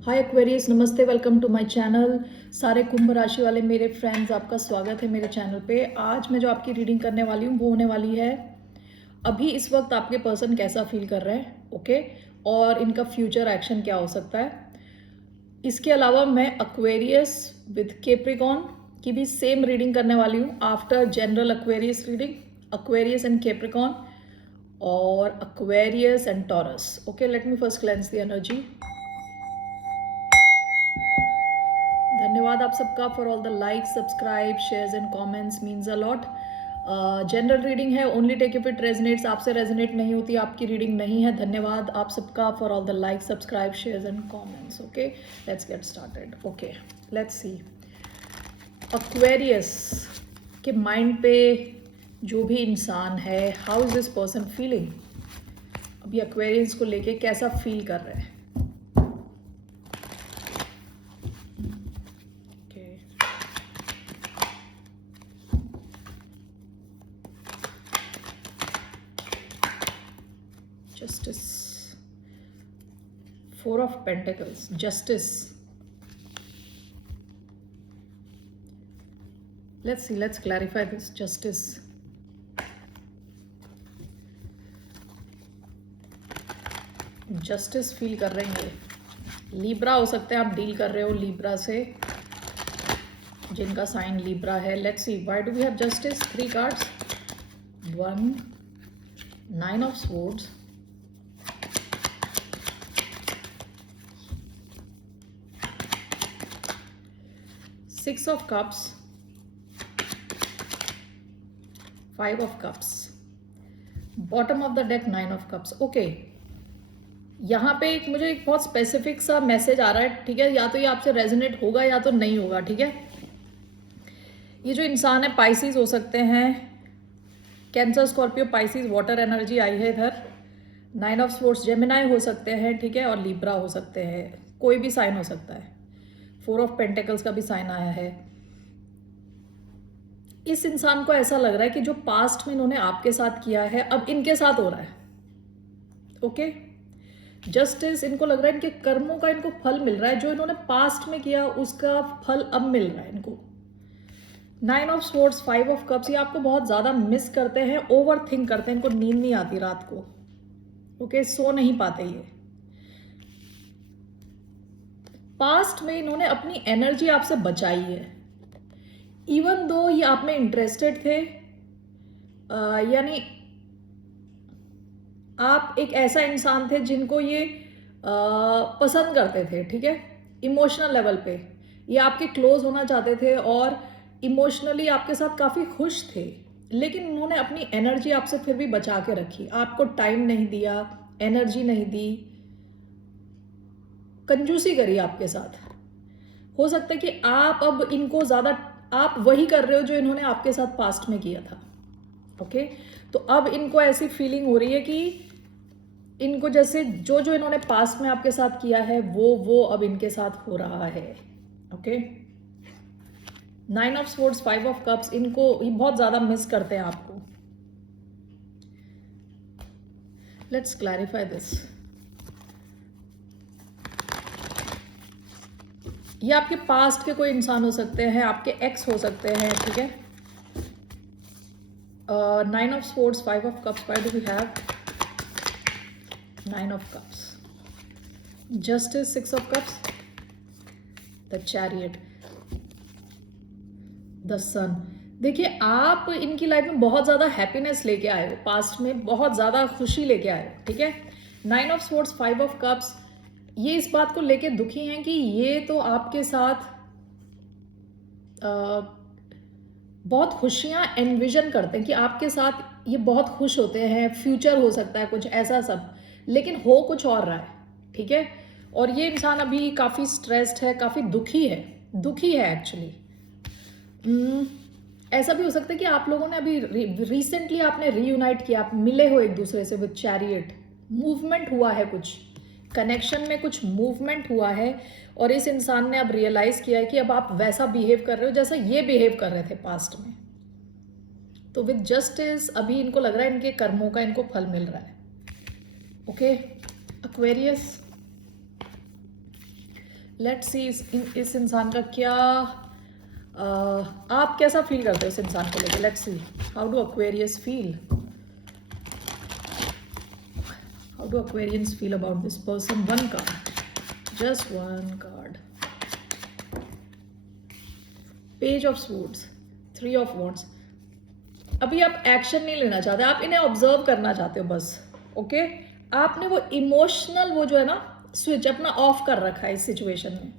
हाय Aquarius, नमस्ते, welcome to my channel. सारे कुंभ राशि वाले मेरे फ्रेंड्स, आपका स्वागत है मेरे चैनल पे। आज मैं जो आपकी रीडिंग करने वाली हूँ वो होने वाली है अभी इस वक्त आपके पर्सन कैसा फील कर रहे हैं, ओके, और इनका फ्यूचर एक्शन क्या हो सकता है। इसके अलावा मैं एक्वेरियस विद कैप्रिकॉर्न की भी सेम रीडिंग करने वाली हूँ after general Aquarius reading, Aquarius and Capricorn और Aquarius and Taurus. Okay, let me first cleanse the energy. धन्यवाद आप सबका for all the like, subscribe, shares and comments, means a lot. General reading है, only take if it resonates. आपसे resonate नहीं होती आपकी reading नहीं है। धन्यवाद आप सबका for all the like, subscribe, shares and comments. Okay, let's get started. Okay, let's C Aquarius के माइंड पे जो भी इंसान है, how is this person feeling. अभी एक्वेरियस को लेके कैसा फील कर रहे हैं। Justice, Four of Pentacles, Justice. Let's see, let's clarify this. Justice. Justice feel कर रहे हैं ये। लीब्रा हो सकते हैं, आप डील कर रहे हो लीब्रा से, जिनका साइन लीब्रा है। Let's see, why do we have justice? 3 cards, 1, 9 of swords, 6 of cups, 5 of cups, bottom of the deck 9 of cups. Okay, यहाँ पे मुझे एक बहुत स्पेसिफिक सा मैसेज आ रहा है, ठीक है। या तो ये आपसे रेजोनेट होगा या तो नहीं होगा, ठीक है। ये जो इंसान है, पाइसिस हो सकते हैं, Cancer, Scorpio, Pisces, water energy आई है इधर। 9 ऑफ स्वॉर्ड्स, जेमिनाई हो सकते हैं, ठीक है, और लिब्रा हो सकते हैं, कोई भी साइन हो सकता है। 4 ऑफ पेंटिकल्स का भी साइन आया है। इस इंसान को ऐसा लग रहा है कि जो पास्ट में इन्होंने आपके साथ किया है, अब इनके साथ हो रहा है। ओके, जस्टिस, इनको लग रहा है इनके कर्मों का इनको फल मिल रहा है। जो इन्होंने पास्ट में किया उसका फल अब मिल रहा है इनको। 9 ऑफ स्वॉर्ड्स, 5 ऑफ कप्स, ये आपको बहुत ज्यादा मिस करते हैं, ओवर थिंक करते हैं, इनको नींद नहीं आती रात को। ओके, सो नहीं पाते ये। पास्ट में इन्होंने अपनी एनर्जी आपसे बचाई है, इवन दो ये आप में इंटरेस्टेड थे। यानी आप एक ऐसा इंसान थे जिनको ये पसंद करते थे, ठीक है, इमोशनल लेवल पे ये आपके क्लोज होना चाहते थे और इमोशनली आपके साथ काफ़ी खुश थे। लेकिन उन्होंने अपनी एनर्जी आपसे फिर भी बचा के रखी, आपको टाइम नहीं दिया, एनर्जी नहीं दी, कंजूसी करी आपके साथ। हो सकता है कि आप अब इनको ज़्यादा, आप वही कर रहे हो जो इन्होंने आपके साथ पास्ट में किया था। ओके, तो अब इनको ऐसी फीलिंग हो रही है कि इनको जैसे जो जो इन्होंने पास्ट में आपके साथ किया है वो अब इनके साथ हो रहा है। Okay, 9 of swords, 5 of cups, इनको ये बहुत ज्यादा मिस करते हैं आपको। Let's clarify this. ये आपके पास्ट के कोई इंसान हो सकते हैं, आपके एक्स हो सकते हैं, ठीक है। 9 of swords, 5 of cups, why do we have 9 of cups, justice, 6 of cups, the chariot, the sun। देखिए, आप इनकी लाइफ में बहुत ज़्यादा हैप्पीनेस लेके आए हो, पास्ट में बहुत ज़्यादा खुशी लेके आए हो, ठीक है। 9 ऑफ स्वॉर्ड्स, 5 ऑफ कप्स, ये इस बात को लेके दुखी हैं कि ये तो आपके साथ बहुत खुशियाँ एनविजन करते हैं कि आपके साथ ये बहुत खुश होते हैं, फ्यूचर हो सकता है कुछ ऐसा सब, लेकिन हो कुछ और रहा है, ठीक है। और ये इंसान अभी काफ़ी स्ट्रेस्ड है, काफ़ी दुखी है एक्चुअली। ऐसा भी हो सकता है कि आप लोगों ने अभी रिसेंटली आपने रीयूनाइट किया, आप मिले हो एक दूसरे से विद चैरियट, मूवमेंट हुआ है, कुछ कनेक्शन में कुछ मूवमेंट हुआ है, और इस इंसान ने अब रियलाइज किया है कि अब आप वैसा बिहेव कर रहे हो जैसा ये बिहेव कर रहे थे पास्ट में। तो विद जस्टिस अभी इनको लग रहा है इनके कर्मों का इनको फल मिल रहा है। ओके, एक्वेरियस, लेट्स सी इस इंसान का क्या आप कैसा फील करते हो इस इंसान को लेकर. Let's see how do Aquarius feel. How do Aquarians feel about this person. One card, just one card. Page of swords, three of wands. अभी आप एक्शन नहीं लेना चाहते, आप इन्हें ऑब्जर्व करना चाहते हो बस. ओके आपने वो इमोशनल वो जो है ना स्विच अपना ऑफ कर रखा है इस सिचुएशन में.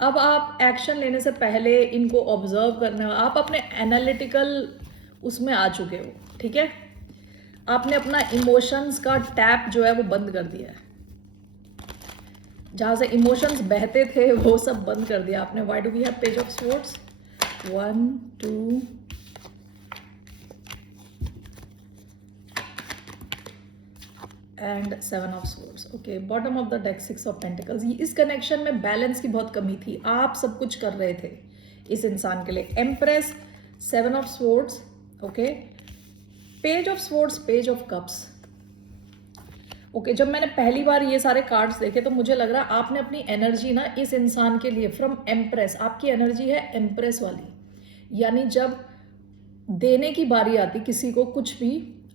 अब आप एक्शन लेने से पहले इनको ऑब्जर्व करने, आप अपने एनालिटिकल उसमें आ चुके हो. ठीक है, आपने अपना इमोशंस का टैप जो है वो बंद कर दिया है. जहाँ से इमोशंस बहते थे वो सब बंद कर दिया आपने. Why do we have page of swords. 1 2 and 7 of swords. Okay bottom of the deck 6 of pentacles. इस कनेक्शन में बैलेंस की बहुत कमी थी. आप सब कुछ कर रहे थे इस इंसान के लिए. Empress, 7 of swords. Okay page of swords, page of cups. Okay जब मैंने पहली बार ये सारे कार्ड्स देखे तो मुझे लग रहा है आपने अपनी एनर्जी ना इस इंसान के लिए फ्रॉम एम्प्रेस, आपकी एनर्जी है एम्प्रेस वाली. यानी जब देने की बारी आती किसी को कुछ भी,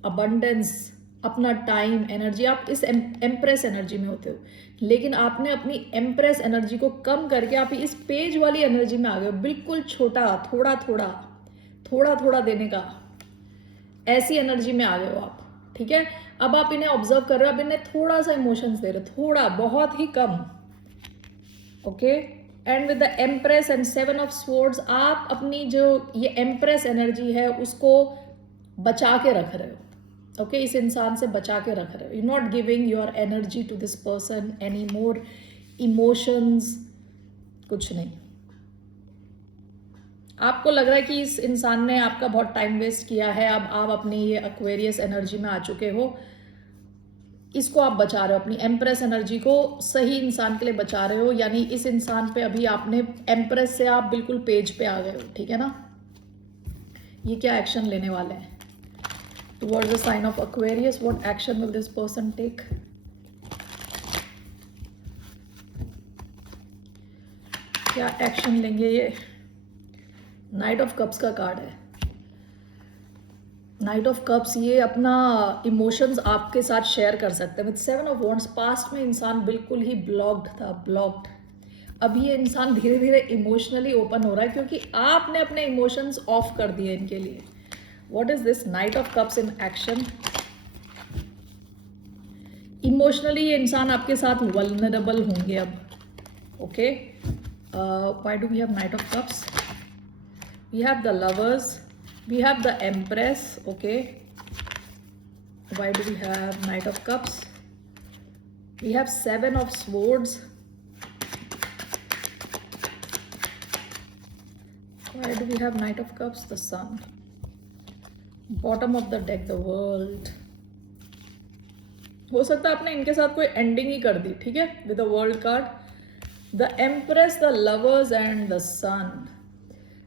अबंडेंस, अपना टाइम, एनर्जी, आप इस एम्प्रेस एनर्जी में होते हो. लेकिन आपने अपनी एम्प्रेस एनर्जी को कम करके आप इस पेज वाली एनर्जी में आ गए हो. बिल्कुल छोटा, थोड़ा थोड़ा थोड़ा थोड़ा देने का, ऐसी एनर्जी में आ गए हो आप. ठीक है, अब आप इन्हें ऑब्जर्व कर रहे हो. अब इन्हें थोड़ा सा इमोशंस दे रहे हो, थोड़ा, बहुत ही कम. Okay and with the Empress and 7 of swords आप अपनी जो ये एम्प्रेस एनर्जी है उसको बचा के रख रहे हो. ओके इस इंसान से बचा के रख रहे हो. You not giving your energy to this person any more. Emotions कुछ नहीं. आपको लग रहा है कि इस इंसान ने आपका बहुत टाइम वेस्ट किया है. अब आप अपनी ये एक्वेरियस एनर्जी में आ चुके हो. इसको आप बचा रहे हो, अपनी एम्प्रेस एनर्जी को सही इंसान के लिए बचा रहे हो. यानी इस इंसान पे अभी आपने एम्प्रेस से आप बिल्कुल पेज पे आ गए हो. ठीक है ना. ये क्या एक्शन लेने वाले हैं towards the sign of Aquarius? What action will this person take? क्या एक्शन लेंगे ये. नाइट ऑफ कप्स का कार्ड है. नाइट ऑफ कप्स ये अपना इमोशंस आपके साथ शेयर कर सकते हैं. विद 7 ऑफ वॉन्ड्स पास्ट में इंसान बिल्कुल ही ब्लॉक्ड था, ब्लॉक्ड. अभी ये इंसान धीरे धीरे इमोशनली ओपन हो रहा है क्योंकि आपने अपने इमोशंस ऑफ कर दिए इनके लिए. What is this Knight of Cups in action? Emotionally ये इंसान आपके साथ वल्नरेबल होंगे अब. Okay why do we have Knight of Cups? We have the Lovers, we have the Empress. Okay why do we have Knight of Cups? We have 7 of Swords. Why do we have Knight of Cups? The Sun. Bottom of the deck, the world. हो सकता है आपने इनके साथ कोई ending ही कर दी. ठीक है, with the world card, the empress, the lovers and the sun.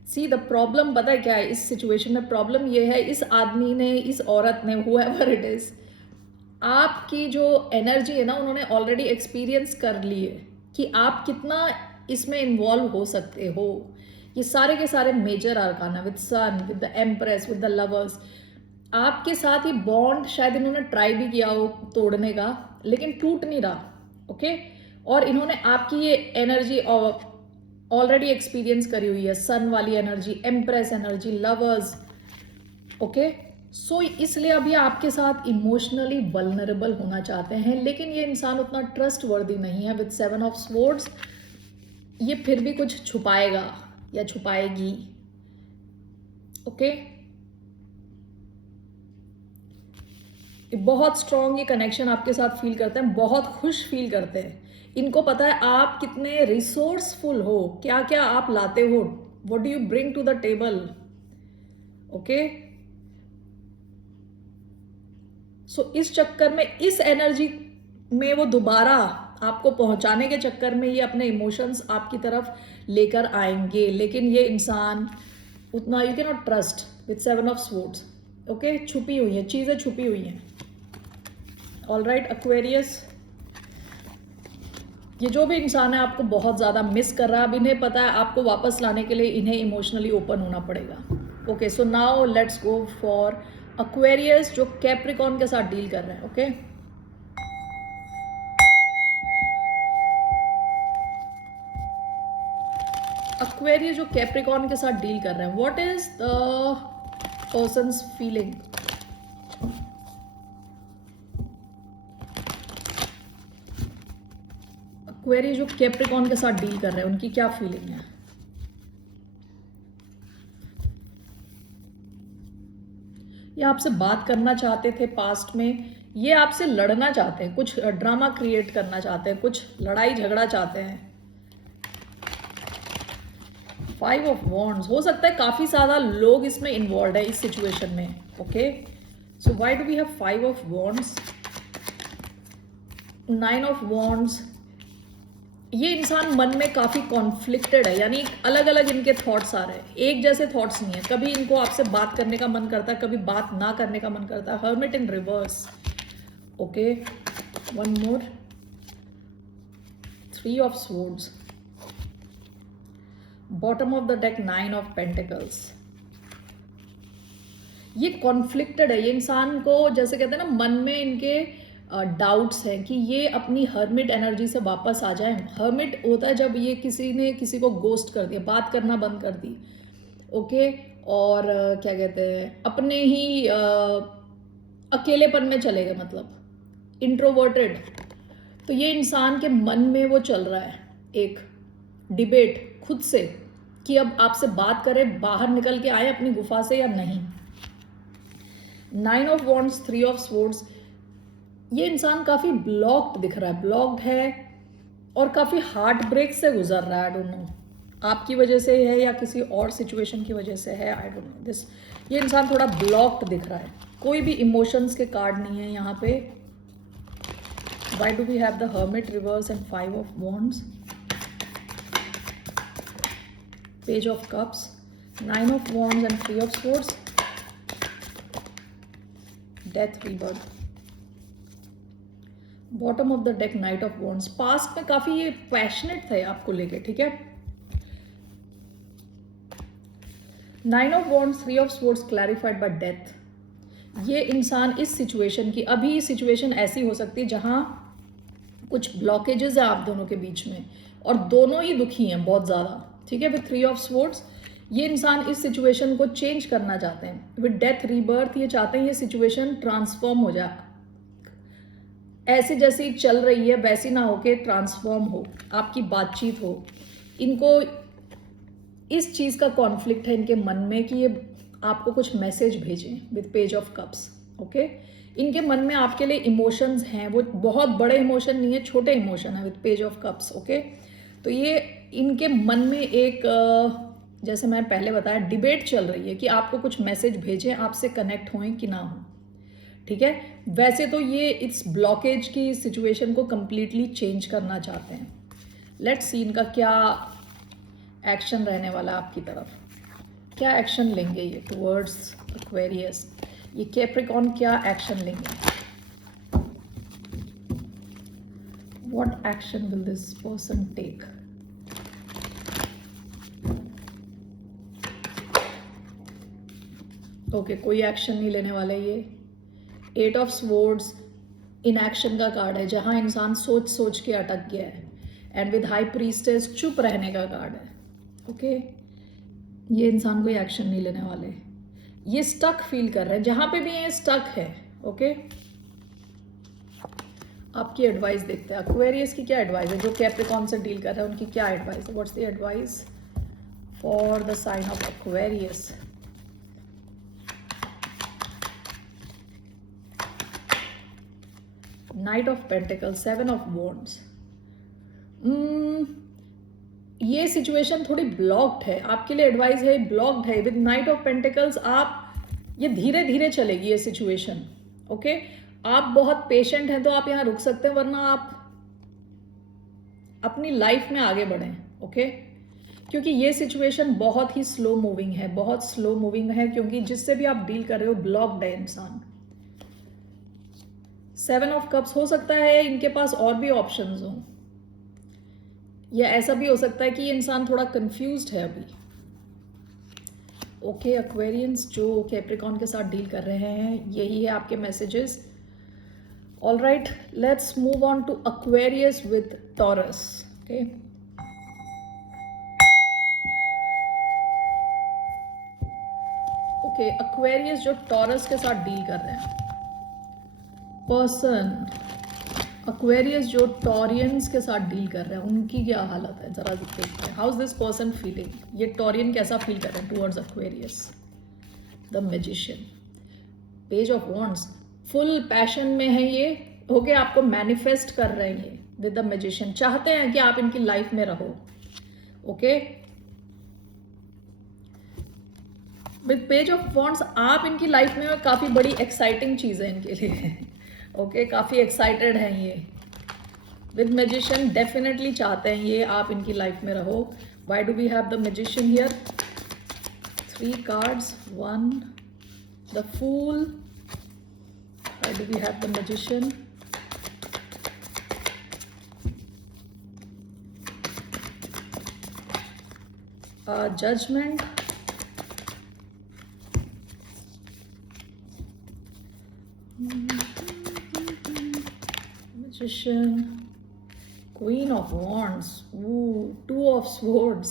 See the problem पता है क्या है इस सिचुएशन में. प्रॉब्लम ये है इस आदमी ने, इस औरत ने, हुएवर इट इज, आपकी जो एनर्जी है ना उन्होंने ऑलरेडी एक्सपीरियंस कर ली है कि आप कितना इसमें इन्वॉल्व हो सकते हो. ये सारे के सारे major arcana with sun, with the empress, with the lovers, आपके साथ ही बॉन्ड शायद इन्होंने ट्राई भी किया हो तोड़ने का लेकिन टूट नहीं रहा. ओके और इन्होंने आपकी ये एनर्जी ऑलरेडी एक्सपीरियंस करी हुई है. सन वाली energy, empress energy, lovers. Okay so इसलिए अभी आपके साथ इमोशनली वल्नरेबल होना चाहते हैं लेकिन ये इंसान उतना ट्रस्ट वर्दी नहीं है. विद 7 ऑफ स्वॉर्ड्स ये फिर भी कुछ छुपाएगा या छुपाएगी. ओके बहुत स्ट्रॉन्ग ये कनेक्शन आपके साथ फील करते हैं, बहुत खुश फील करते हैं. इनको पता है आप कितने रिसोर्सफुल हो, क्या क्या आप लाते हो, what do you bring to the table. Okay so इस चक्कर में, इस एनर्जी में वो दोबारा आपको पहुंचाने के चक्कर में ये अपने इमोशंस आपकी तरफ लेकर आएंगे. लेकिन ये इंसान उतना you can not trust with 7 of swords. Okay छुपी हुई है, चीजें छुपी हुई हैं. ऑल राइट एक्वेरियस, ये जो भी इंसान है आपको बहुत ज़्यादा मिस कर रहा है। अब इन्हें पता है आपको वापस लाने के लिए इन्हें इमोशनली ओपन होना पड़ेगा। Okay, so now let's go for Aquarius जो कैप्रिकॉर्न के साथ डील कर रहे हैं। ओके, एक्वेरियस जो कैप्रिकॉर्न के साथ डील कर रहे हैं, what is the persons feeling? Aquarius जो कैप्रिकॉर्न के साथ डील कर रहे हैं उनकी क्या फीलिंग है? ये आपसे बात करना चाहते थे पास्ट में, ये आपसे लड़ना चाहते हैं, कुछ ड्रामा क्रिएट करना चाहते हैं, कुछ लड़ाई झगड़ा चाहते हैं। 5 ऑफ वॉन्ड्स, हो सकता है काफ़ी ज़्यादा लोग इसमें इन्वॉल्व है इस सिचुएशन में। Okay, so why do we have 5 of wands, 9 of wands? ये इंसान मन में काफ़ी कॉन्फ्लिक्टेड है, यानी अलग अलग इनके थॉट्स आ रहे हैं, एक जैसे थॉट्स नहीं है। कभी इनको आपसे बात करने का मन करता है, कभी बात ना करने का मन करता है। Hermit in reverse. Okay, one more, 3 of swords, bottom of the deck 9 of pentacles. ये कॉन्फ्लिक्टेड है, ये इंसान को जैसे कहते हैं ना, मन में इनके डाउट्स हैं कि ये अपनी हर्मिट एनर्जी से वापस आ जाएं। हर्मिट होता है जब ये किसी ने किसी को गोस्ट कर दिया, बात करना बंद कर दी। ओके, और क्या कहते हैं, अपने ही अकेलेपन में चले गए, मतलब इंट्रोवर्टेड। तो ये इंसान के मन में वो चल रहा है, एक डिबेट खुद से कि अब आपसे बात करें, बाहर निकल के आए अपनी गुफा से या नहीं। 9 ऑफ वॉन्ड्स, 3 ऑफ स्वॉर्ड्स। ये इंसान काफ़ी ब्लॉक्ड दिख रहा है, ब्लॉक्ड है और काफ़ी हार्ट ब्रेक से गुजर रहा है। आई डोंट नो आपकी वजह से है या किसी और सिचुएशन की वजह से है, आई डोंट नो दिस। ये इंसान थोड़ा ब्लॉक्ड दिख रहा है, कोई भी इमोशंस के कार्ड नहीं है यहाँ पे। Why do we have the hermit reverse and 5 of wands, page of cups, 9 of wands and 3 of swords, death rebirth, bottom of the deck knight of wands. Past में काफी ये पैशनेट थे आपको लेके, ठीक है। 9 of wands, 3 of swords, clarified bye death. ये इंसान इस सिचुएशन की, अभी सिचुएशन ऐसी हो सकती है जहां कुछ ब्लॉकेजेस है आप दोनों के बीच में और दोनों ही दुखी हैं बहुत ज्यादा, ठीक है। विद 3 ऑफ स्वॉर्ड्स ये इंसान इस सिचुएशन को चेंज करना चाहते हैं। विद डेथ रीबर्थ ये चाहते हैं ये सिचुएशन ट्रांसफॉर्म हो जाए, ऐसी जैसी चल रही है वैसी ना होके ट्रांसफॉर्म हो, आपकी बातचीत हो। इनको इस चीज़ का कॉन्फ्लिक्ट है इनके मन में कि ये आपको कुछ मैसेज भेजें। With page of cups, okay. इनके मन में आपके लिए इमोशंस हैं, वो बहुत बड़े इमोशन नहीं है, छोटे इमोशन है। With page of cups, okay. तो ये इनके मन में एक जैसे मैं पहले बताया डिबेट चल रही है कि आपको कुछ मैसेज भेजें, आपसे कनेक्ट हों कि ना हो, ठीक है। वैसे तो ये इस ब्लॉकेज की सिचुएशन को कंप्लीटली चेंज करना चाहते हैं। लेट्स सी इनका क्या एक्शन रहने वाला है आपकी तरफ, क्या एक्शन लेंगे ये टुवर्ड्स एक्वेरियस। ये कैप्रिकॉर्न क्या एक्शन लेंगे, what action will this person take. Okay, कोई एक्शन नहीं लेने वाले ये। 8 ऑफ स्वॉर्ड्स इनएक्शन का कार्ड है, जहां इंसान सोच सोच के अटक गया है। एंड विद हाई प्रीस्टेस चुप रहने का कार्ड है, ओके। ये इंसान कोई एक्शन नहीं लेने वाले, ये स्टक फील कर रहे हैं, जहां पे भी ये स्टक है, ओके। आपकी एडवाइस देखते हैं, एक्वेरियस की क्या एडवाइस है, जो कैप्रिकॉर्न से डील कर रहे हैं उनकी क्या एडवाइस है। What's the advice for the sign of Aquarius. Knight of pentacles, 7 of wands. ये सिचुएशन थोड़ी ब्लॉक्ड है, आपके लिए एडवाइस है ब्लॉक्ड है। विद नाइट ऑफ पेंटिकल्स आप ये धीरे धीरे चलेगी ये सिचुएशन, ओके। आप बहुत पेशेंट हैं तो आप यहाँ रुक सकते हैं, वरना आप अपनी लाइफ में आगे बढ़ें, ओके। क्योंकि ये सिचुएशन बहुत ही स्लो मूविंग है, बहुत स्लो मूविंग है, क्योंकि जिससे भी आप डील कर रहे हो ब्लॉक्ड है इंसान। 7 ऑफ कप्स, हो सकता है इनके पास और भी ऑप्शंस हों, या ऐसा भी हो सकता है कि ये इंसान थोड़ा कंफ्यूज्ड है अभी। ओके एक्वेरियंस जो कैप्रिकॉन के साथ डील कर रहे हैं, यही है आपके messages. All right, let's move on to Aquarius with Taurus. Okay, okay Aquarius जो टॉरस के साथ डील कर रहे हैं, पर्सन एक्वेरियस जो टॉरियंस के साथ डील कर रहे हैं, उनकी क्या हालत है जरा देखते हैं। How is this person feeling, ये टॉरियन कैसा फील कर रहे हैं towards Aquarius. The magician, page of wands, full passion में है ये। ओके, आपको मैनिफेस्ट कर रहे हैं ये विद द मैजिशियन, चाहते हैं कि आप इनकी लाइफ में रहो। Okay, with page of wands आप इनकी लाइफ में काफी बड़ी एक्साइटिंग चीज है इनके लिए। ओके, काफी एक्साइटेड हैं ये। विद मैजिशियन डेफिनेटली चाहते हैं ये आप इनकी लाइफ में रहो। Why do we have the magician here? 3 cards, 1, the fool. Why do we have the magician? Judgment. Magician. Queen of Wands. Ooh, 2 of Swords.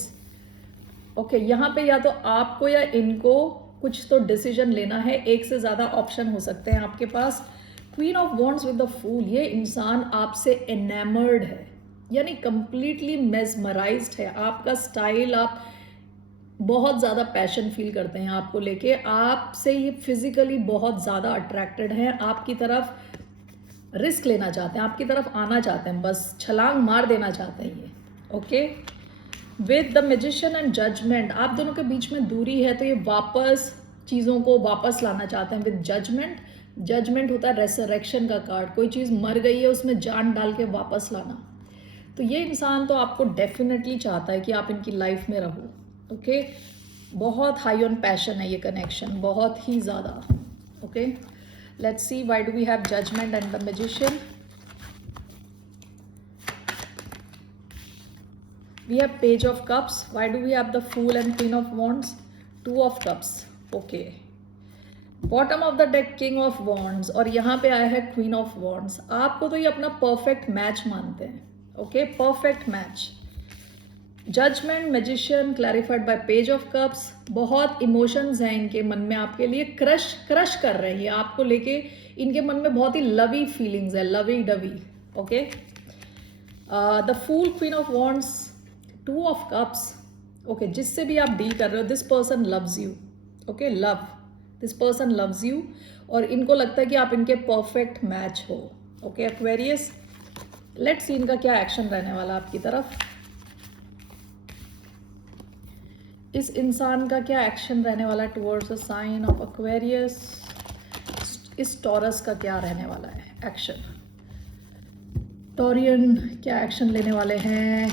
Okay, यहाँ पे या तो आपको या इनको कुछ तो डिसीजन लेना है। एक से ज़्यादा ऑप्शन हो सकते हैं आपके पास। Queen of wands with the fool, ये इंसान आपसे एनेमर्ड है, यानी कंप्लीटली मेस्मराइज्ड है। आपका स्टाइल, आप बहुत ज़्यादा पैशन फील करते हैं आपको लेके, आपसे ये फिजिकली बहुत ज़्यादा अट्रैक्टेड हैं, आपकी तरफ रिस्क लेना चाहते हैं, आपकी तरफ आना चाहते हैं, बस छलांग मार देना चाहते हैं ये। Okay, with the magician and judgement, आप दोनों के बीच में दूरी है तो ये वापस चीज़ों को वापस लाना चाहते हैं। विद जजमेंट, जजमेंट होता है रेसरेक्शन का कार्ड, कोई चीज़ मर गई है उसमें जान डाल के वापस लाना। तो ये इंसान तो आपको डेफिनेटली चाहता है कि आप इनकी लाइफ में रहो। ओके, बहुत हाई ऑन पैशन है ये कनेक्शन, बहुत ही ज़्यादा। Okay, let's see why do we have judgement and the magician. We have page of cups. Why do we have the fool and queen of wands? 2 of cups. Okay. Bottom of the deck king of wands, और यहाँ पे आया है queen of wands। आपको तो ये अपना perfect match मानते हैं। Okay, perfect match। Judgment, magician clarified by page of cups। बहुत emotions हैं इनके मन में आपके लिए, क्रश कर रहे हैं ये आपको लेके, इनके मन में बहुत ही लवी फीलिंग्स है, lovey dovey. Okay, the fool, queen of wands, 2 of cups। Okay, जिससे भी आप डील कर रहे हो, this person loves you. Okay, love, this person loves you, और इनको लगता है कि आप इनके परफेक्ट मैच हो। ओके एक्वेरियस, लेट्स सी इनका क्या एक्शन रहने वाला आपकी तरफ। इस इंसान का क्या एक्शन रहने वाला है towards the sign of Aquarius. इस टॉरस का क्या रहने वाला है एक्शन। टॉरियन क्या एक्शन लेने वाले हैं।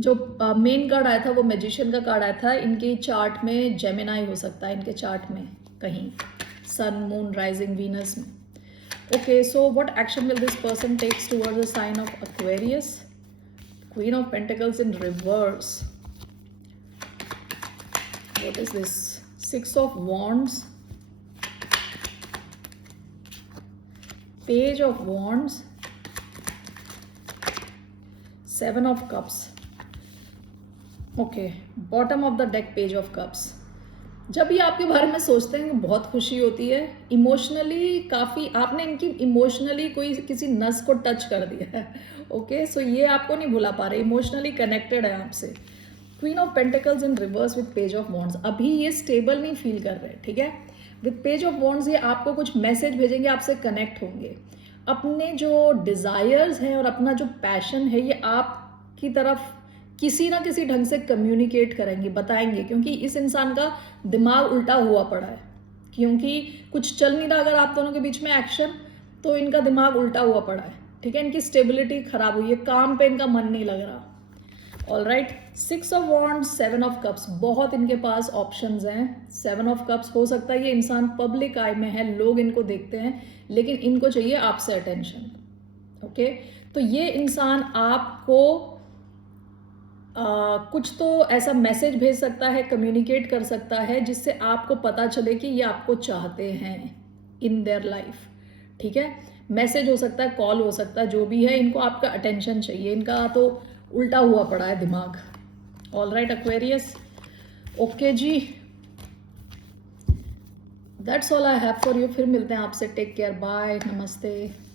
जो मेन कार्ड आया था वो मैजिशियन का कार्ड आया था। इनके चार्ट में जेमिनाई हो सकता है, इनके चार्ट में कहीं सन, मून, राइजिंग, वीनस में। Okay, so what action will this person takes towards the sign of Aquarius. Queen of pentacles in reverse, what is this. 6 of wands, page of wands, 7 of cups. Okay, bottom of the deck page of cups. जब ये आपके बारे में सोचते हैं बहुत खुशी होती है, इमोशनली काफ़ी आपने इनकी इमोशनली कोई किसी नस को टच कर दिया है। ओके, सो ये आपको नहीं भुला पा रहे, इमोशनली कनेक्टेड है आपसे। Queen of pentacles in reverse with page of wands, अभी ये स्टेबल नहीं फील कर रहे, ठीक है। विद पेज ऑफ वॉन्ड्स ये आपको कुछ मैसेज भेजेंगे, आपसे कनेक्ट होंगे, अपने जो डिज़ायर्स हैं और अपना जो पैशन है ये आपकी तरफ किसी ना किसी ढंग से कम्युनिकेट करेंगे, बताएंगे, क्योंकि इस इंसान का दिमाग उल्टा हुआ पड़ा है, क्योंकि कुछ चल नहीं रहा अगर आप दोनों के बीच में एक्शन, तो इनका दिमाग उल्टा हुआ पड़ा है, ठीक है। इनकी स्टेबिलिटी खराब हुई है, काम पे इनका मन नहीं लग रहा। All right, 6 of wands, 7 of cups, बहुत इनके पास ऑप्शंस हैं। 7 ऑफ कप्स, हो सकता है ये इंसान पब्लिक आई में है, लोग इनको देखते हैं, लेकिन इनको चाहिए आपसे अटेंशन। ओके, तो तो ये इंसान आपको कुछ तो ऐसा मैसेज भेज सकता है, कम्युनिकेट कर सकता है, जिससे आपको पता चले कि ये आपको चाहते हैं इन देयर लाइफ। ठीक है, मैसेज हो सकता है, कॉल हो सकता है, जो भी है, इनको आपका अटेंशन चाहिए। इनका तो उल्टा हुआ पड़ा है दिमाग। ऑल राइट एक्वेरियस, ओके जी, that's all I have for you. फिर मिलते हैं आपसे। टेक केयर, बाय, नमस्ते।